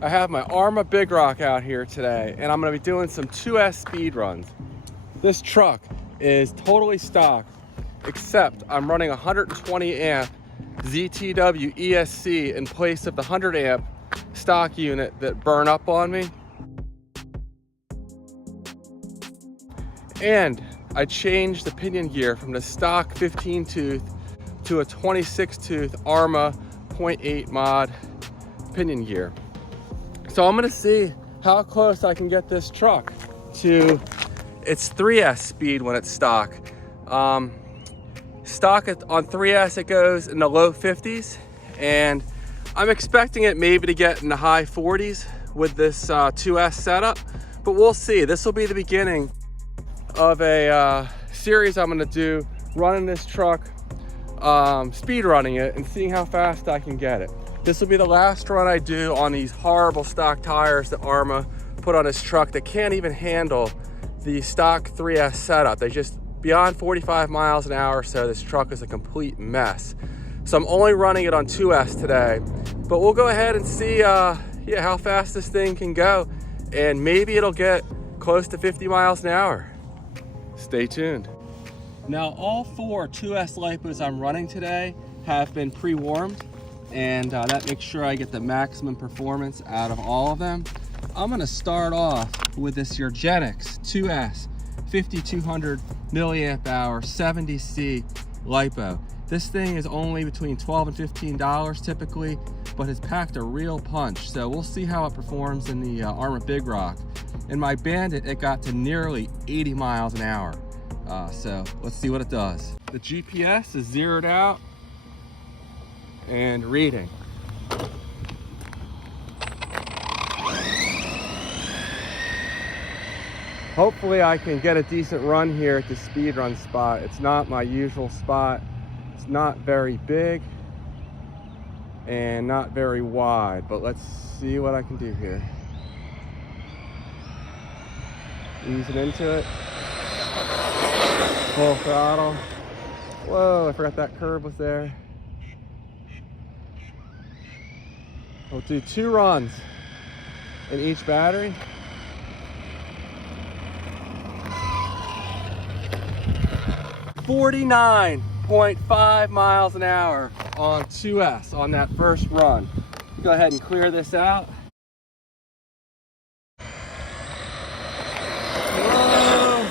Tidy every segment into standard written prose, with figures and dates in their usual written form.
I have my Arrma Big Rock out here today, and I'm going to be doing some 2S speed runs. This truck is totally stock, except I'm running 120 amp ZTW ESC in place of the 100 amp stock unit that burned up on me. And I changed the pinion gear from the stock 15 tooth to a 26 tooth Arrma 0.8 mod pinion gear. So I'm gonna see how close I can get this truck to its 3S speed when it's stock. Stock on 3S, it goes in the low 50s, and I'm expecting it maybe to get in the high 40s with this 2S setup, but we'll see. This will be the beginning of a series I'm gonna do, running this truck, speed running it, and seeing how fast I can get it. This will be the last run I do on these horrible stock tires that Arrma put on this truck that can't even handle the stock 3S setup. They just, beyond 45 miles an hour, so this truck is a complete mess. So I'm only running it on 2S today, but we'll go ahead and see how fast this thing can go, and maybe it'll get close to 50 miles an hour. Stay tuned. Now, all 4 2S LIPOs I'm running today have been pre-warmed, and that makes sure I get the maximum performance out of all of them. I'm gonna start off with this Urgenex 2S 5200 milliamp hour 70C LIPO. This thing is only between $12 and $15 typically, but has packed a real punch. So we'll see how it performs in the Arrma Big Rock. In my Bandit, it got to nearly 80 miles an hour. So let's see what it does. The GPS is zeroed out and reading. Hopefully I can get a decent run here at the speed run spot. It's not my usual spot. It's not very big and not very wide, but let's see what I can do here. Easing into it. Full throttle. Whoa, I forgot that curve was there. We'll do 2 runs in each battery. .5 miles an hour on 2S on that first run. Go ahead and clear this out. Whoa,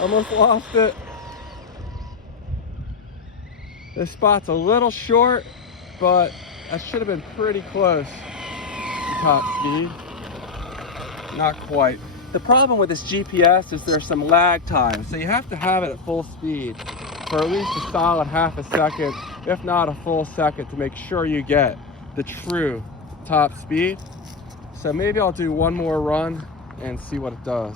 almost lost it. This spot's a little short, but I should have been pretty close to top speed. Not quite. The problem with this GPS is there's some lag time, so you have to have it at full speed for at least a solid half a second, if not a full second, to make sure you get the true top speed. So maybe I'll do one more run and see what it does.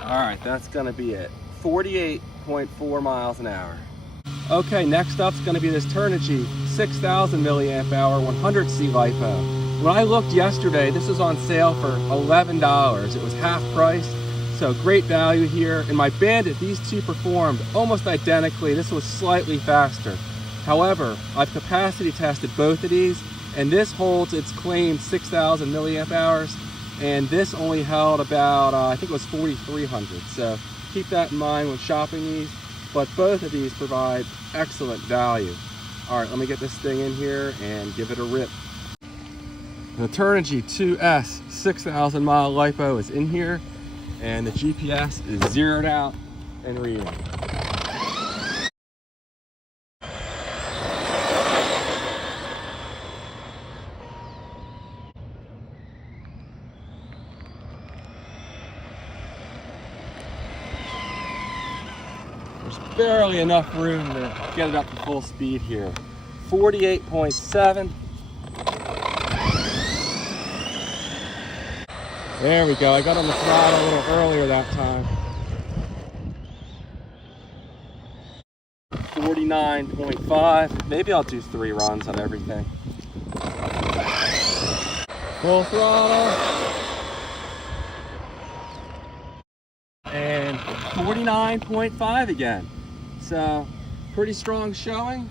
All right, that's gonna be it. 48.4 miles an hour. Okay, next up's gonna be this Turny 6000 milliamp hour 100C LIPO. When I looked yesterday, this was on sale for $11. It was half price, so great value here. In my Bandit, these two performed almost identically. This was slightly faster. However, I've capacity tested both of these, and this holds its claimed 6,000 milliamp hours, and this only held about, I think it was 4,300. So keep that in mind when shopping these, but both of these provide excellent value. All right, let me get this thing in here and give it a rip. The Turny 2S 6,000 mile LIPO is in here, and the GPS is zeroed out and reading. There's barely enough room to get it up to full speed here. 48.7. There we go. I got on the throttle a little earlier that time. 49.5. Maybe I'll do 3 runs on everything. Full throttle. And 49.5 again. So pretty strong showing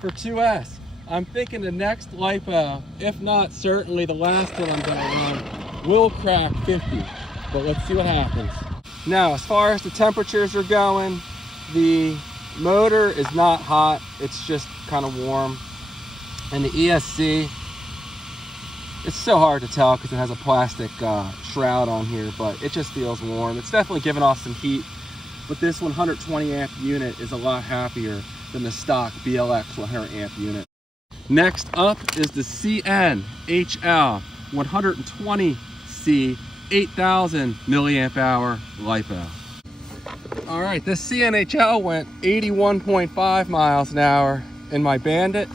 for 2S. I'm thinking the next LIPO, if not certainly the last one I'm gonna run, will crack 50. But let's see what happens. Now, as far as the temperatures are going, the motor is not hot. It's just kind of warm. And the ESC, it's so hard to tell because it has a plastic shroud on here, but it just feels warm. It's definitely giving off some heat, but this 120 amp unit is a lot happier than the stock BLX 100 amp unit. Next up is the CNHL 120C 8000 milliamp hour LIPO. All right, this CNHL went 81.5 miles an hour in my Bandit.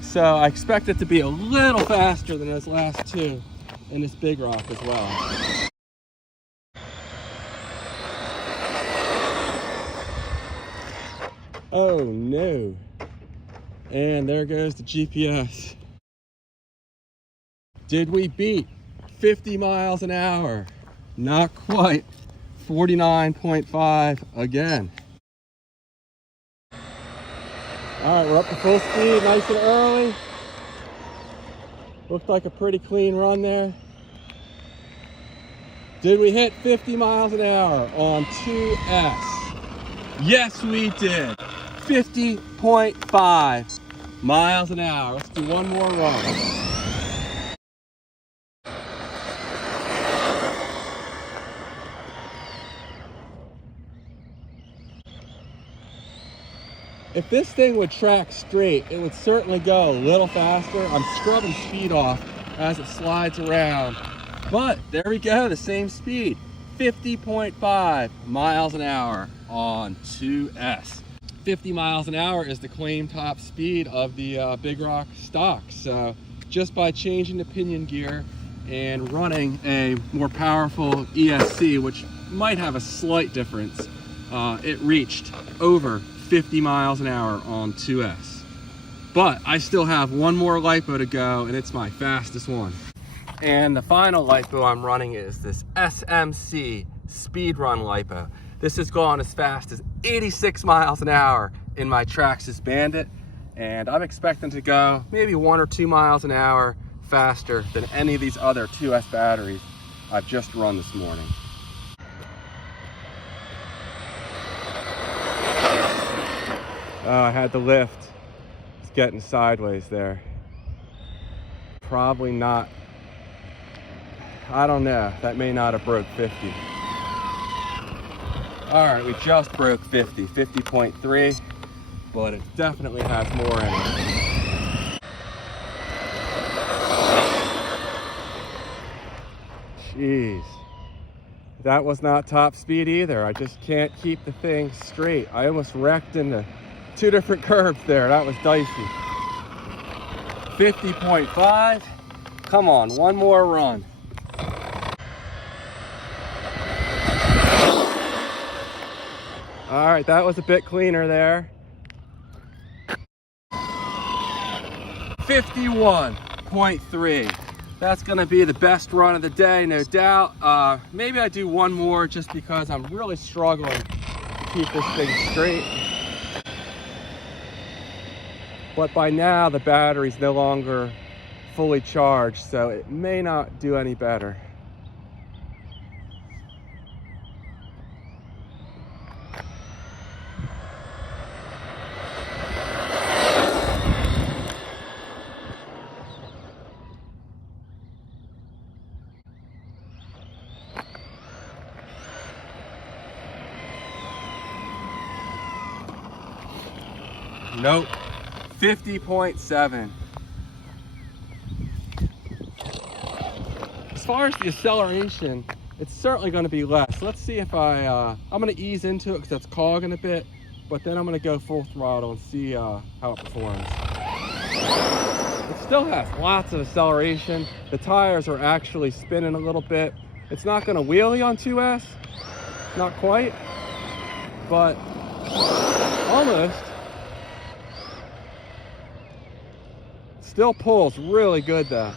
So I expect it to be a little faster than those last two in this Big Rock as well. Oh no. And there goes the GPS. Did we beat 50 miles an hour? Not quite. 49.5 again. All right, we're up to full speed, nice and early. Looked like a pretty clean run there. Did we hit 50 miles an hour on 2S? Yes, we did. 50.5 miles an hour. Let's do one more run. If this thing would track straight, it would certainly go a little faster. I'm scrubbing speed off as it slides around. But there we go, the same speed. 50.5 miles an hour on 2S. 50 miles an hour is the claim top speed of the Big Rock stock. So just by changing the pinion gear and running a more powerful ESC, which might have a slight difference, it reached over 50 miles an hour on 2S. But I still have one more LIPO to go, and it's my fastest one. And the final LIPO I'm running is this SMC Speedrun LIPO. This has gone as fast as 86 miles an hour in my Traxxas Bandit, and I'm expecting to go maybe 1 or 2 miles an hour faster than any of these other 2S batteries I've just run this morning. Oh, I had the lift. It's getting sideways there. Probably not. I don't know. That may not have broke 50. All right, we just broke 50, 50.3, but it definitely has more in it. Jeez. That was not top speed either. I just can't keep the thing straight. I almost wrecked into 2 different curves there. That was dicey. 50.5. Come on, one more run. All right, that was a bit cleaner there. 51.3. That's gonna be the best run of the day, no doubt. Maybe I do one more just because I'm really struggling to keep this thing straight. But by now, the battery's no longer fully charged, so it may not do any better. Nope. 50.7. As far as the acceleration, it's certainly going to be less. Let's see if I'm going to ease into it because that's cogging a bit, but then I'm going to go full throttle and see how it performs. It still has lots of acceleration. The tires are actually spinning a little bit. It's not going to wheelie on 2S, not quite, but almost. Still pulls really good though.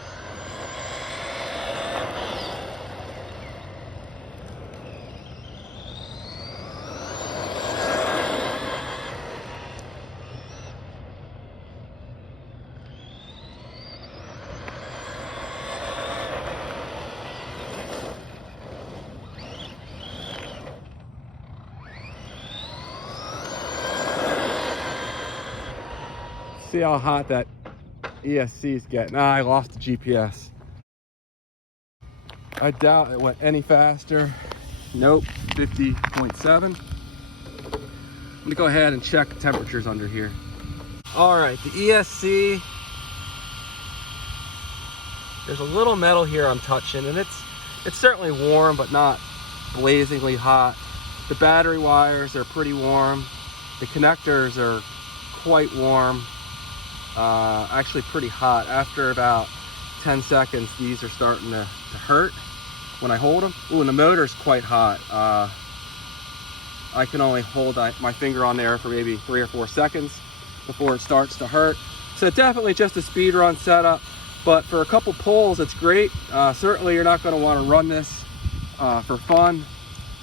see how hot that ESC is getting. I lost the GPS. I doubt it went any faster. Nope, 50.7. I'm gonna go ahead and check the temperatures under here. All right, the ESC, there's a little metal here I'm touching, and it's certainly warm, but not blazingly hot. The battery wires are pretty warm. The connectors are quite warm, actually pretty hot. After about 10 seconds, these are starting to hurt when I hold them. Ooh, and the motor's quite hot. I can only hold my finger on there for maybe 3 or 4 seconds before it starts to hurt. So definitely just a speed run setup, but for a couple pulls, it's great. Certainly you're not gonna wanna run this for fun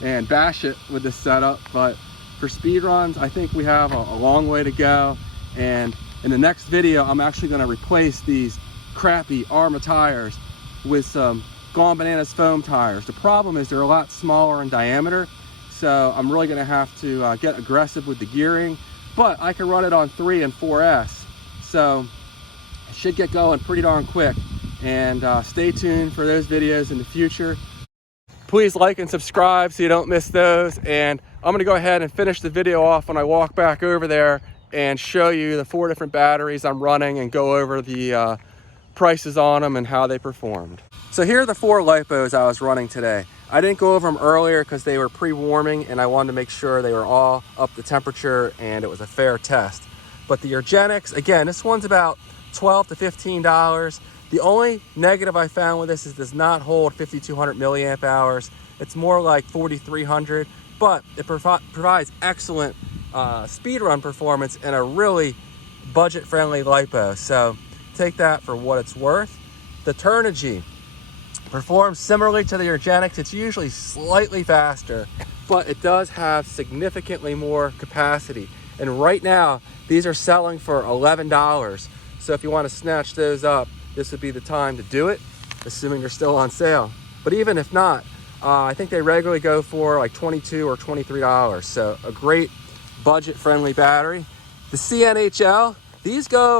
and bash it with this setup, but for speed runs, I think we have a long way to go. And in the next video, I'm actually gonna replace these crappy Arrma tires with some Gone Bananas foam tires. The problem is they're a lot smaller in diameter, so I'm really gonna have to get aggressive with the gearing, but I can run it on 3 and 4S. So it should get going pretty darn quick. And stay tuned for those videos in the future. Please like and subscribe so you don't miss those. And I'm gonna go ahead and finish the video off when I walk back over there and show you the 4 different batteries I'm running and go over the prices on them and how they performed. So here are the 4 LIPOs I was running today. I didn't go over them earlier because they were pre-warming and I wanted to make sure they were all up to temperature and it was a fair test. But the Urgenex, again, this one's about $12 to $15. The only negative I found with this is it does not hold 5,200 milliamp hours. It's more like 4,300, but it provides excellent speed run performance and a really budget-friendly LIPO. So take that for what it's worth. The Turny performs similarly to the Urgenex. It's usually slightly faster, but it does have significantly more capacity. And right now, these are selling for $11. So if you want to snatch those up, this would be the time to do it, assuming they're still on sale. But even if not, I think they regularly go for like $22 or $23. So a great budget-friendly battery. The CNHL,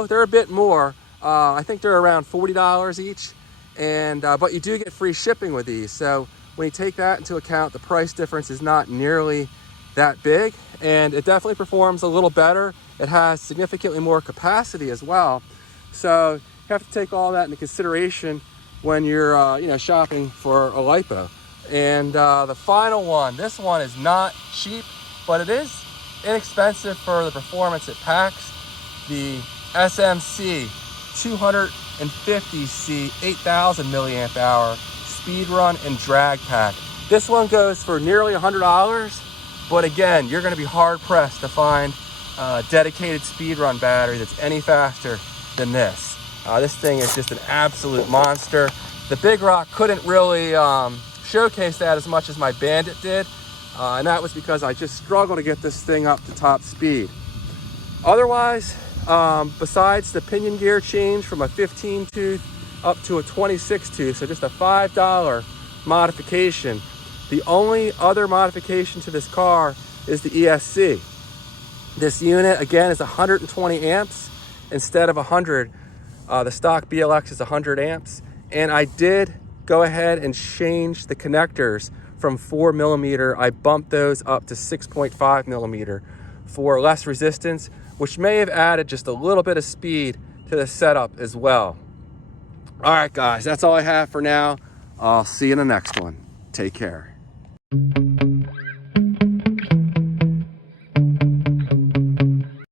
they're a bit more. I think they're around $40 each. And but you do get free shipping with these. So when you take that into account, the price difference is not nearly that big, and it definitely performs a little better. It has significantly more capacity as well. So you have to take all that into consideration when you're shopping for a LIPO. And the final one, this one is not cheap, but it is inexpensive for the performance it packs. The SMC 250C 8,000 milliamp hour speed run and drag pack. This one goes for nearly $100, but again, you're going to be hard pressed to find a dedicated speed run battery that's any faster than this. This thing is just an absolute monster. The Big Rock couldn't really showcase that as much as my Bandit did, and that was because I just struggled to get this thing up to top speed. Otherwise, besides the pinion gear change from a 15 tooth up to a 26 tooth, so just a $5 modification, the only other modification to this car is the ESC. This unit, again, is 120 amps instead of 100. The stock BLX is 100 amps. And I did go ahead and change the connectors from 4 millimeter. I bumped those up to 6.5 millimeter for less resistance, which may have added just a little bit of speed to the setup as well. All right, guys, that's all I have for now. I'll see you in the next one. Take care.